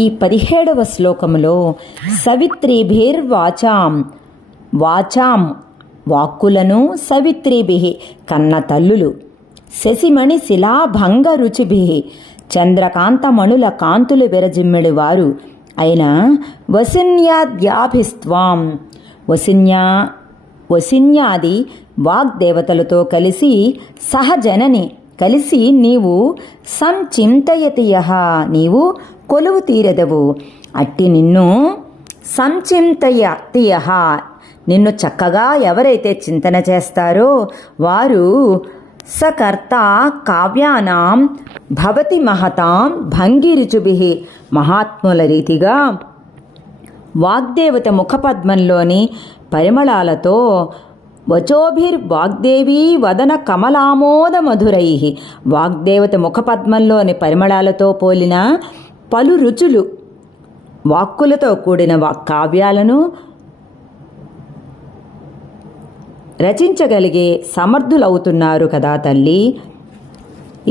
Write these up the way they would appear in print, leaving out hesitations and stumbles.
ఈ 17వ శ్లోకములో సవిత్రీభిర్వాచాం వాచాం వాక్కులను సవిత్రీభి కన్న తల్లులు శశిమణి శిలాభంగ రుచిభి చంద్రకాంతమణుల కాంతులు విరజిమ్మిడి వారు అయిన వసిన్యాద్యాభిస్త్వాం వసిన్యాది వాగ్దేవతలతో కలిసి సహజనని కలిసి నీవు సంచింతయతియః నీవు కొలువు తీరెదవు. అట్టి నిన్ను సంచింతయతియః నిన్ను చక్కగా ఎవరైతే చింతన చేస్తారో వారు సకర్త కావ్యానాం భవతి మహతాం భంగిరుచుభిః మహాత్ముల రీతిగా వాగ్దేవత ముఖపద్మంలోని పరిమళాలతో వచోభిర్వాగ్దేవీ వదన కమలామోద మధురై వాగ్దేవత ముఖపద్మంలోని పరిమళాలతో పోలిన పలు రుచులు వాక్కులతో కూడిన కావ్యాలను రచించగలిగే సమర్థులవుతున్నారు కదా తల్లి.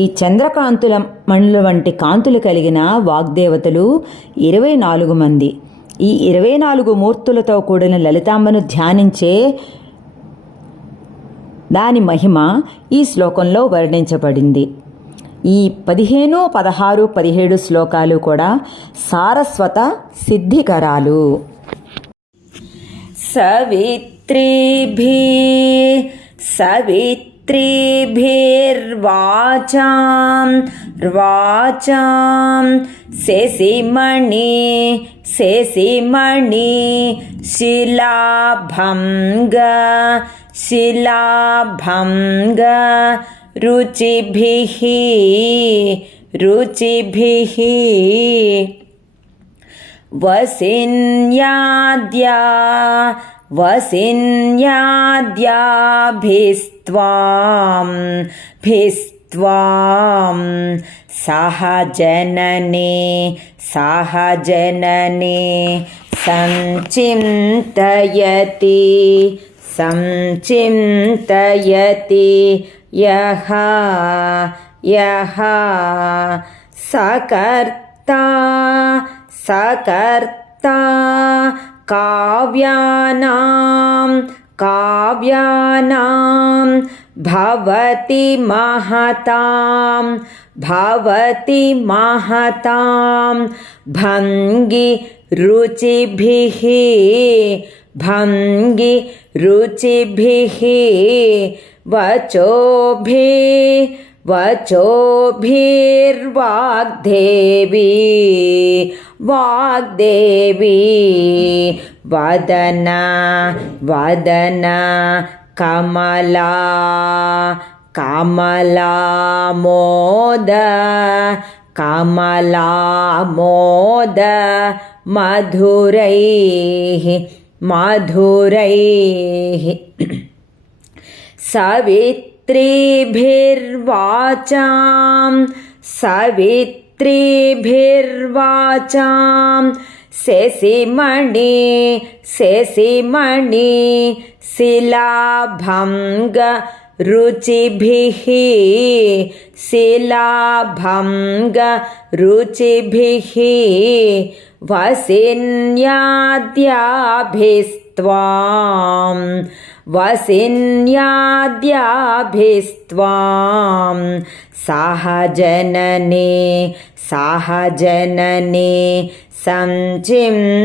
ఈ చంద్రకాంతుల మణుల వంటి కాంతులు కలిగిన వాగ్దేవతలు 24 మంది. ఈ 24 మూర్తులతో కూడిన లలితాంబను ధ్యానించే దాని మహిమ ఈ శ్లోకంలో వర్ణించబడింది. ఈ 15, 16, 17 శ్లోకాలు కూడా సారస్వత సిద్ధికరాలు. సవిత్రీభిర్వాచాం శశిమణి శిలాభంగ రుచిభిః వసిన్యాద్యాభిస్త్వాం సహజననే సంచింతయతి యః సకర్త కావ్యానాం భవతి మహతాం భంగి రుచిభిః వాగ్దేవి వదన కమలామోద మధురై సవిత్రీభిర్వాచాం శశిమణి శిలాభంగ రుచిభిః వసిన్యాద్యాభిస్త్వాం సహజననే సంచింతయతి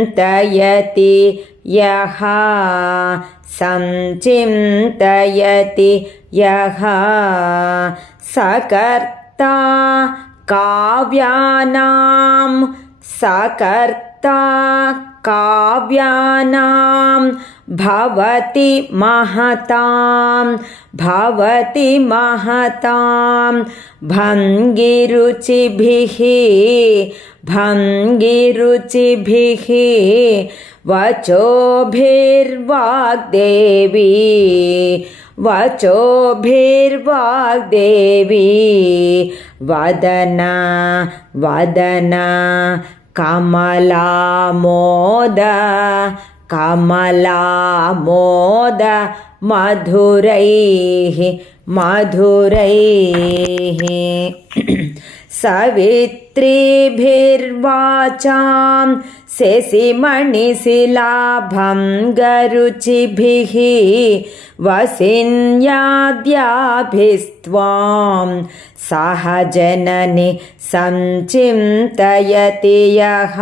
యః సకర్త కావ్యానాం భవతి మహతాం భంగిరుచిభిః వచోభిర్వాగ్దేవి వదన కమలామోద మధురై सवित्रीभिर्वाचां शशिमणिशिलाभङ्गरुचिभिः वसिन्याद्याभिस्त्वां सह जननि संचिन्तयति यः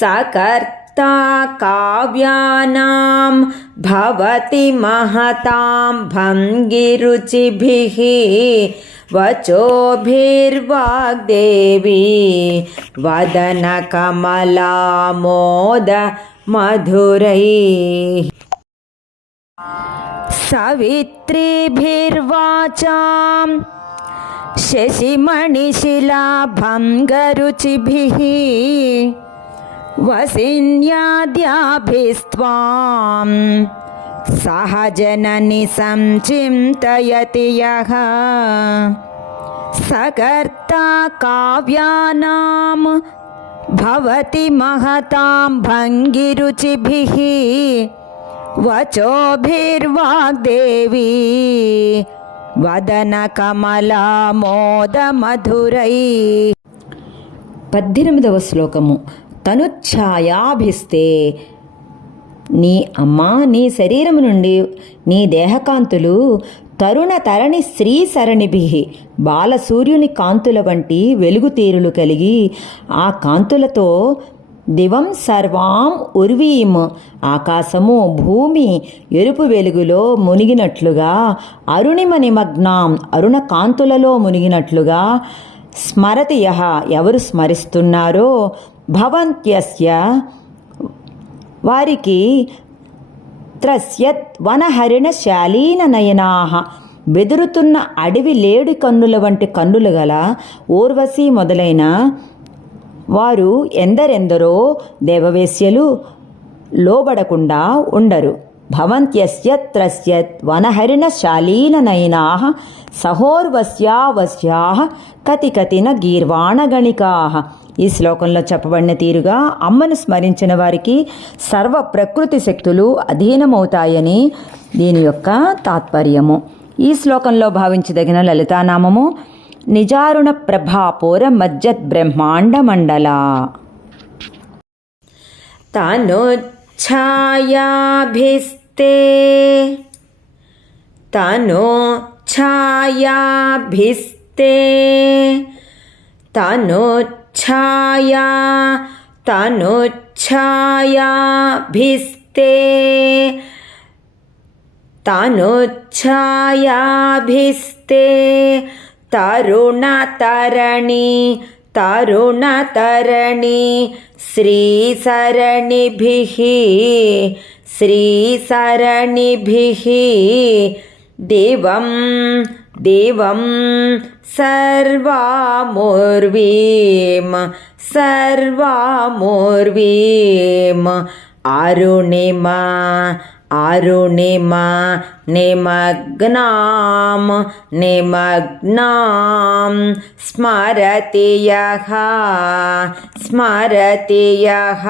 सकर्ता काव्यानां भवति महतां भङ्गिरुचिभिः वचोभिर्वाग्देवी वदनकमलामोद मधुरैः सवित्रीभिर्वाचां शशिमणिशिलाभङ्गरुचिभिः वसिन्याद्याभिस्त्वां सह जननि संचिन्तयति यः सकर्ता काव्यानां भवति महतां भङ्गिरुचिभिः वचोभिर्वाग्देवी వదనకమలామోదమధురై. 18వ శ్లోకము. తనుఛాయాభిస్తే. నీ అమ్మా నీ శరీరము నుండి నీ దేహకాంతులు తరుణ తరణి శ్రీ సరణిభి బాలసూర్యుని కాంతుల వంటి వెలుగుతీరులు కలిగి ఆ కాంతులతో దివం సర్వాం ఉర్వీం ఆకాశము భూమి ఎరుపు వెలుగులో మునిగినట్లుగా అరుణిమ నిమగ్నాం అరుణ కాంతులలో మునిగినట్లుగా స్మరతి యః ఎవరు స్మరిస్తున్నారో భవంత్యస్య వారికి త్రస్యత్ వనహరిణ శాలీన నయనాః బెదురుతున్న అడవి లేడి కన్నుల వంటి కన్నులు గల ఊర్వశి మొదలైన వారు ఎందరెందరో దేవవేశ్యలు లోబడకుండా ఉండరు. భవంత్యస్య త్రస్యత్ వనహరిణ శాలీన నయనాః సహోర్వశ్యావశ్యాః కతికతిన గీర్వాణగణికాః. ఈ శ్లోకంలో చెప్పబడిన తీరుగా అమ్మను స్మరించిన వారికి సర్వ ప్రకృతి శక్తులు అధీనమవుతాయని దీని యొక్క తాత్పర్యము. ఈ శ్లోకంలో భావించదగిన లలితానామము నిజారుణ ప్రభాపూర మజ్జత్ బ్రహ్మాండ మండల. తనుఛాయాభిస్తే తనుఛాయాభిస్తే తనుఛాయా తనుఛాయాభిస్తే తనుఛాయాభిస్తే తరుణతరణి తరుణతరణి శ్రీసరణిభిః శ్రీసరణిభిః దేవం దేవం సర్వాముర్వీం సర్వాముర్వీం అరుణిమా అరుణిమా నిమగ్నాం నిమగ్నాం స్మరతి యః స్మరతి యః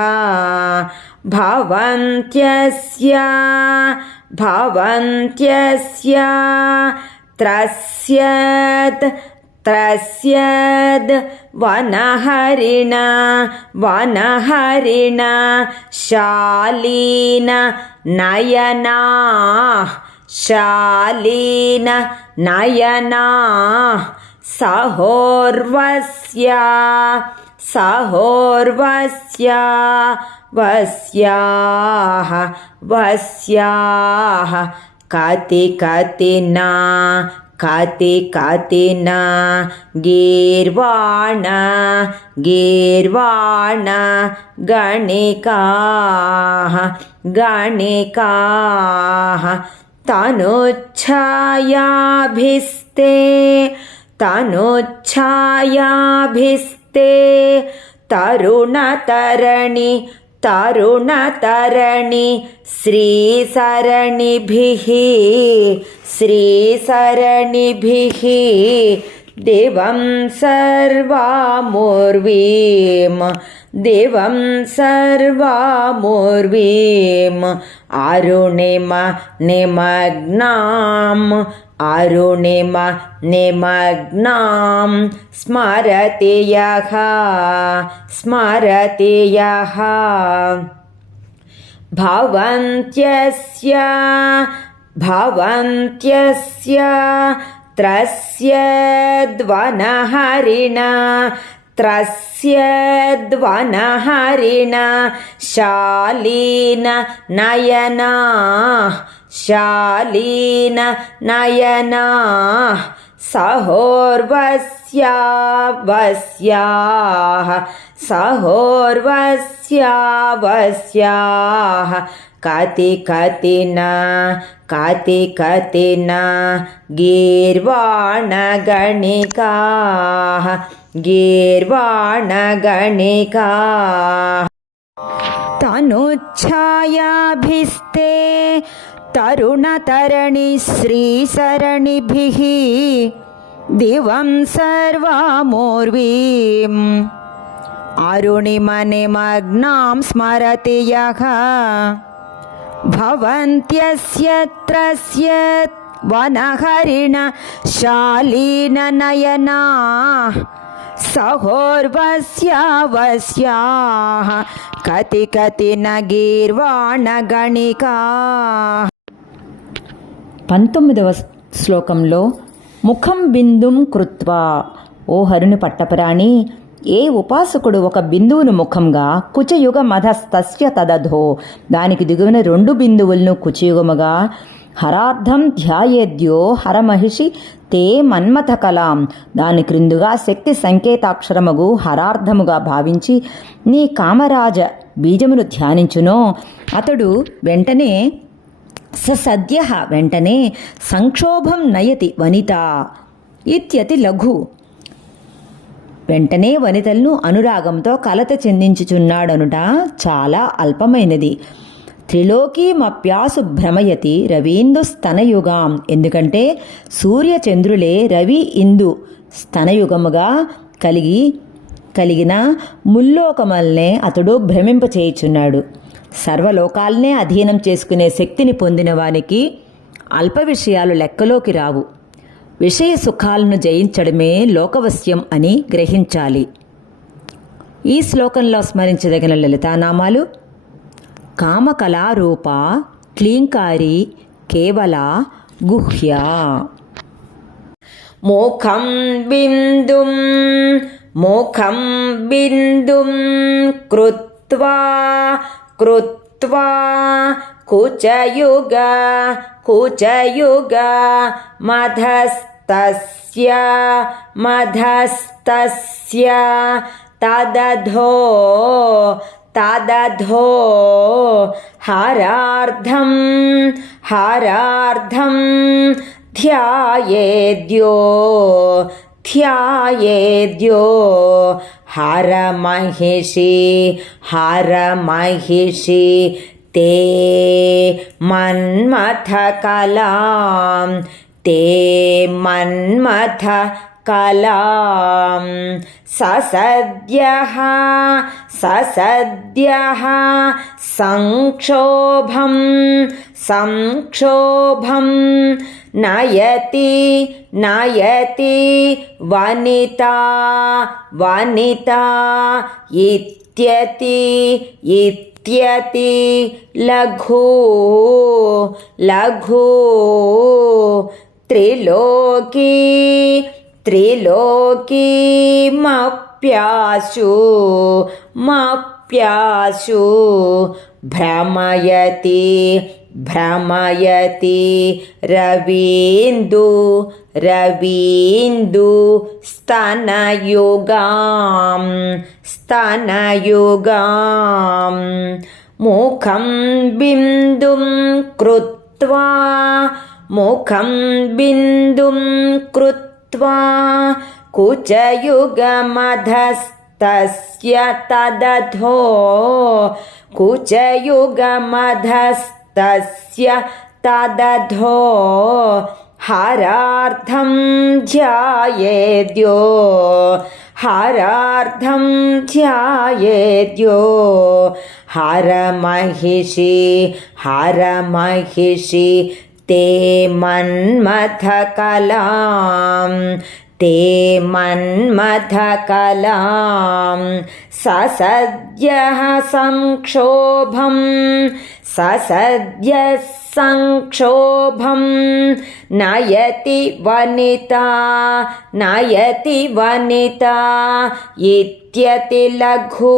భవంత్యస్య భవంత్యస్య త్రస్యత్ త్రస్యద్ వనహరిణ వనహరిణ శాలీన నయనాః శాలీన నయనాః సహోర్వశ్యా సహోర్వశ్యా వశ్యాః వశ్యాః కతి కతినా కతి కతినా గీర్వాణ గీర్వాణ గణికాః గణికాః తనుఛాయాభిస్తే తనుఛాయాభిస్తే తరుణతరణి తరుణతరణి శ్రీసరణిభిః శ్రీసరణిభిః దేవం సర్వాముర్వీం దేవం సర్వాముర్వీం అరుణిమ నిమగ్నాం अरुणिम निमग्नां स्मरति यः भवन्त्यस्य त्रस्य द्वनहरिण शालीन नयना सहोर्वस्यावस्याः कति कति न गीर्वाणगणिकाः तनुच्छायाभिस्ते तरुणतरणिश्रीसरणिभिः दिवं सर्वामूर्वीम् अरुणिमनिमग्नां स्मरति यः भवन्त्यस्य त्रस्य वनहरिण शालीननयना सहोर्वस्यावस्याः कति न गीर्वाणगणिका. 19వ శ్లోకంలో ముఖం బిందుం కృత్వా, ఓ హరుని పట్టపురాణి, ఏ ఉపాసకుడు ఒక బిందువును ముఖంగా కుచయుగ మధస్తస్య తదధో, దానికి దిగువన 2 బిందువులను కుచయుగముగా హరార్థం ధ్యాయేద్యో హరమహిషి తే మన్మథ కలాం, దాని క్రిందుగా శక్తి సంకేతాక్షరముగు హరార్థముగా భావించి నీ కామరాజ బీజమును ధ్యానించునో అతడు వెంటనే వెంటనే సంక్షోభం నయతి వనిత ఇత్యతి లఘు, వెంటనే వనితలను అనురాగంతో కలత చెందించుచున్నాడనుట చాలా అల్పమైనది. త్రిలోకీమప్యాసు భ్రమయతి రవీందు స్తనయుగాం, ఎందుకంటే సూర్యచంద్రులే రవి ఇందు స్తనయుగముగా కలిగిన ముల్లోకమల్నే అతడు భ్రమింపచేయుచున్నాడు. సర్వలోకాలనే అధీనం చేసుకునే శక్తిని పొందిన వానికి అల్ప విషయాలు లెక్కలోకి రావు. విషయ సుఖాలను జయించడమే లోకవశ్యం అని గ్రహించాలి. ఈ శ్లోకంలో స్మరించదగిన లలితానామాలు: కామకళారూప, క్లీంకారి, కేవల, గుహ్య. ముఖం బిందుం కృత్వా కుచయుగ మధస్తస్య తదధో హరార్థం ధ్యాయేద్యో హరమహిషి తే మన్మథ కలాం ససద్యః సంక్షోభం నయతి వనితా ఇత్యతి లఘు త్రిలోకీమప్యాసు భ్రమయతి రవీందు స్తనయుగాం ముఖం బిందుం కృత్వా కుచయుగమధస్తస్య తదధో హరార్థం ధ్యాయేద్యో హరమహిషి ते मन्मथकलां ते मन्मथकलां ससद्यः संक्षोभं ससद्यः संक्षोभं नयति वनिता इत्यति लघु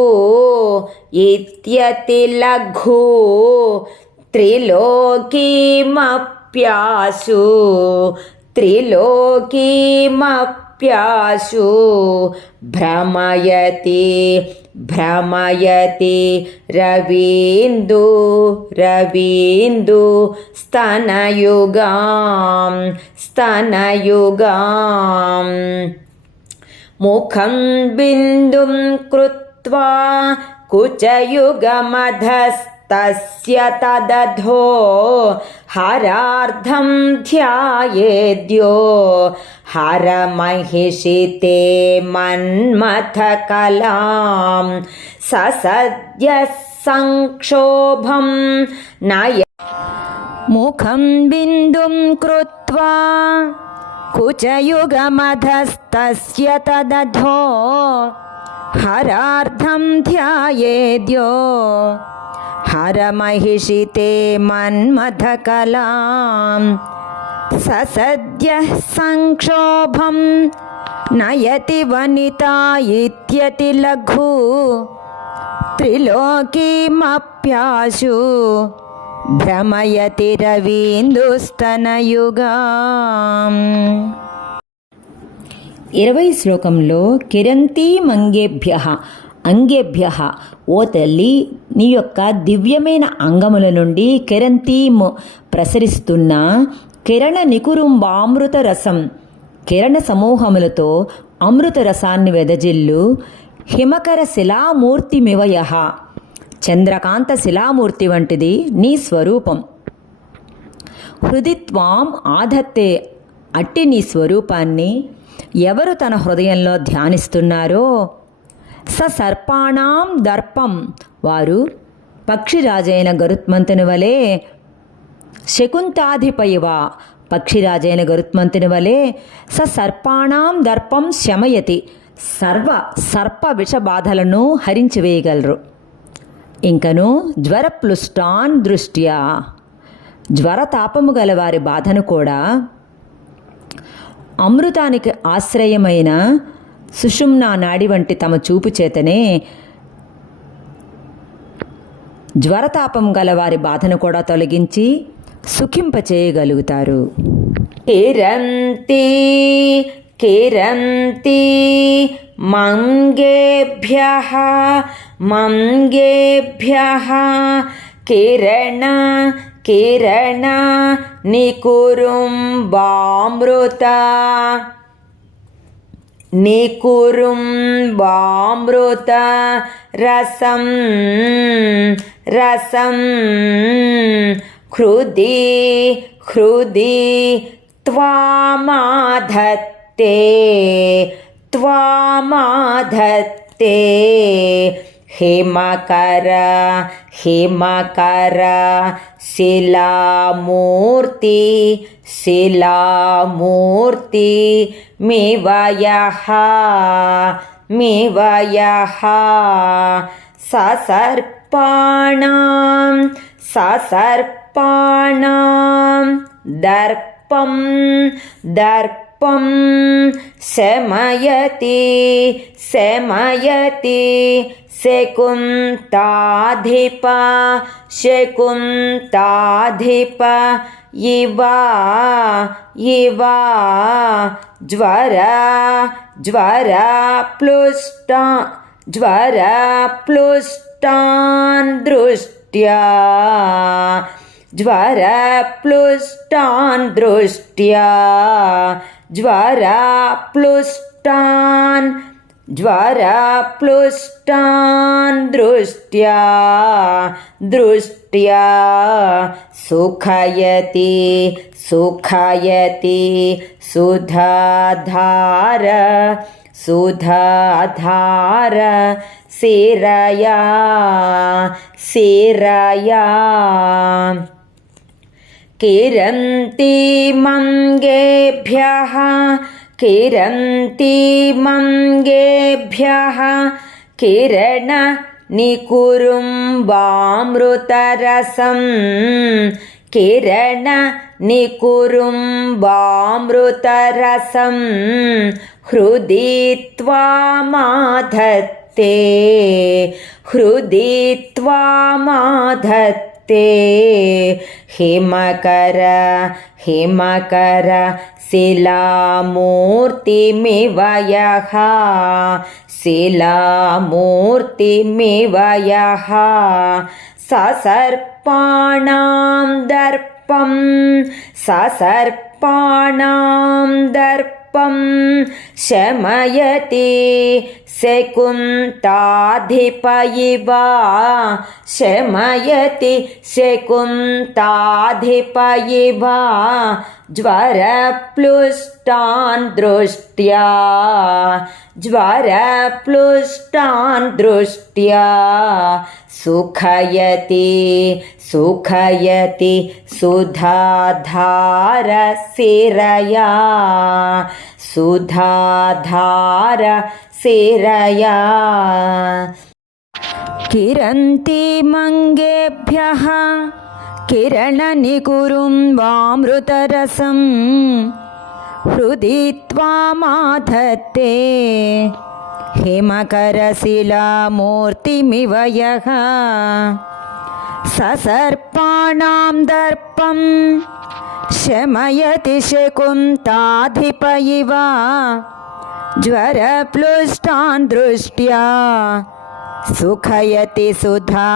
त्रिलोकीमप्यासु भ्रमयति रवीन्दु स्तनयुगां मुखं बिन्दुं कृत्वा कुचयुगमधस्तस्य तदधो हरार्धं ध्यायेद्यो हरमहिषि ते मन्मथकलां ससद्यः संक्षोभं नय मुखं बिन्दुं कृत्वा कुचयुगमधस्तस्य तदधो हरार्धं ध्यायेद्यो हरमहिषि ते मन्मथकलां ससद्यः संक्षोभं नयति वनिता इत्यति लघु त्रिलोकीमप्यासु भ्रमयति रवीन्दुस्तनयुगाम्. 20 శ్లోకంలో కిరంతీ అంగేభ్య ఓ తల్లి నీ యొక్క దివ్యమైన అంగముల నుండి కిరంతీం ప్రసరిస్తున్న కిరణ నికురుంబామృత రసం కిరణ సమూహములతో అమృత రసాన్ని వెదజిల్లు హిమకర శిలామూర్తిమివయ చంద్రకాంత శిలామూర్తి వంటిది నీ స్వరూపం. హృదిత్వాం ఆధత్తే అట్టి నీ స్వరూపాన్ని ఎవరు తన హృదయంలో ధ్యానిస్తున్నారో సర్పాణాం దర్పం వారు పక్షిరాజైన గరుత్మంతుని వలె శకుంతాధిపయవ పక్షిరాజైన గరుత్మంతుని వలె సర్పాణాం దర్పం శమయతి సర్ప విషబాధలను హరించివేయగలరు. ఇంకను జ్వరప్లుష్టాన్ దృష్ట్యా జ్వరతాపము గల వారి బాధను కూడా అమృతానికి ఆశ్రయమైన సుషుమ్నా నాడి వంటి తమ చూపు చేతనే జ్వరతాపం గల వారి బాధను కూడా తొలగించి సుఖింపచేయగలుగుతారు. కిరంతి మంగేభ్యః కిరణ నికురుంబామృత రసం హృది త్వామాధత్తే హిమకర శిలామూర్తి మివయః ససర్పాణాం దర్పం శమయతి శకుంతాధిప ఇవ జ్వరప్లుష్టాన్ దృష్ట్యా జ్వరప్లుష్టాన్ దృష్ట్యా సుఖయతి సుధాధార శిరయా किरन्तीमङ्गेभ्यः किरन्तीमङ्गेभ्यः किरणनिकुरुम्बामृतरसं किरणनिकुरुम्बामृतरसं हृदि त्वामाधत्ते हृदि त्वामाधत्ते हिमकर हिमकर शिलामूर्तिमिव यः शिलामूर्तिमिव यः ससर्पाणां दर्पं ससर्पाणां दर्पं शमयति शकुन्ताधिप इव शमयति शकुन्ताधिप इव ज्वरप्लुष्टान् दृष्ट्या ज्वरप्लुष्टान् दृष्ट्या सुखयति सुखयति सुधाधारशिरया सुधाधारशिरया किरन्तीमङ्गेभ्यः किरणनिकुरुम्बामृतरसं हृदि त्वामाधत्ते हिमकरशिलामूर्तिमिव यः ससर्पाणां दर्पं शमयति शकुन्ताधिप इव ज्वरप्लुष्टान् दृष्ट्या सुखयति सुधाधारशिरया।